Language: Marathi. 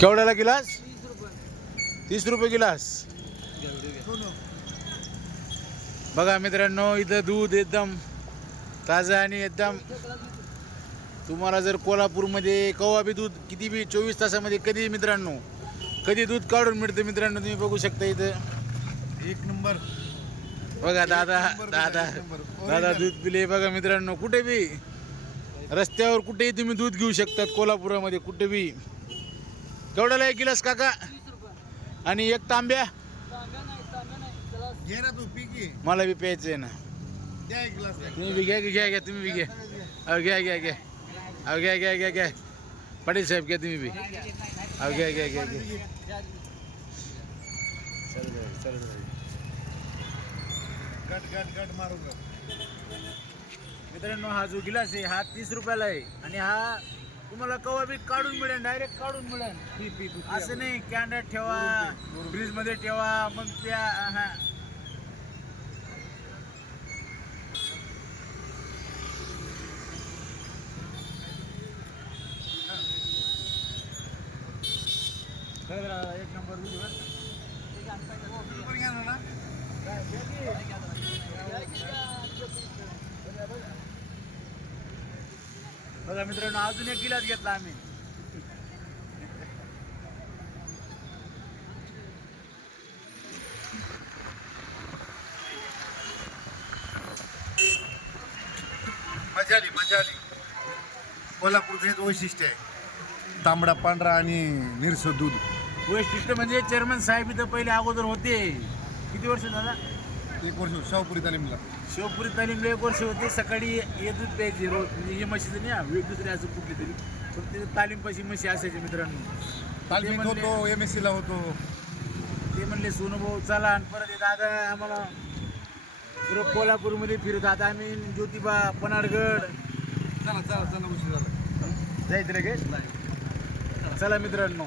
केवढ्याला गिलास? तीस रुपये गिलास. बघा मित्रांनो इथं दूध एकदम ताजं आणि एकदम तुम्हाला जर कोल्हापूरमध्ये कवा बी दूध किती बी चोवीस तासामध्ये कधी मित्रांनो कधी दूध काढून मिळतं मित्रांनो तुम्ही बघू शकता इथं. एक नंबर. बघा दादा दादा. दादा दूध पिले. बघा मित्रांनो कुठे बी रस्त्यावर कुठेही तुम्ही दूध घेऊ शकतात कोल्हापुरामध्ये कुठे बी. केवढ्याला एक गिलास काका. आणि एक तांब्या. घे ना तू पी की. मला बी प्यायचं आहे ना. द्या एक ग्लास. तुम्ही बी घ्या घ्या घ्या तुम्ही बी घ्या. अहो घ्या घ्या घ्या. अहो घ्या घ्या घ्या घ्या. पाटील साहेब घ्या तुम्ही बी. अहो घ्या घ्या घ्या घ्या. गट गट गट मारू ग. मित्रांनो हा जो गिलास आहे हा तीस रुपयाला आहे. आणि हा तुम्हाला कवा बी काढून मिळेल डायरेक्ट काढून मिळेल. असं नाही कॅन्डात ठेवा फ्रीजमध्ये ठेवा मग त्या हा. एक नंबर दूध बरं का? पण घ्या ना बघा मित्रांनो अजून एक गिलास घेतला आम्ही. मजा आली मजा आली कोल्हापूरचं हेच वैशिष्ट्य आहे. तांबडा पांढरा आणि निरसं दूध. वैशिष्ट्य म्हणजे चेअरमन साहेब इथं पहिले अगोदर होते. किती वर्ष दादा एक वर्ष शाहपुरी तालीमला. शिवपुरी तालीमला एक वर्ष होते सकाळी येतच प्यायची रोज म्हणजे ही म्हशीचं नाही हा, वेग दुसरी असं कुठली तरी. पण तिथे तालीम पाशी म्हशी असायची मित्रांनो. ते तालमीत म्हणले- होतो एम एस सीला होतो. ते म्हणले सोनूभाऊ चला आणि परत येत आता आम्हाला पुरं कोल्हापूरमध्ये फिरत आता आम्ही ज्योतिबा पन्हाळगड. चला चला चला उशीर झाला. जायचं लगेच चला. मित्रांनो.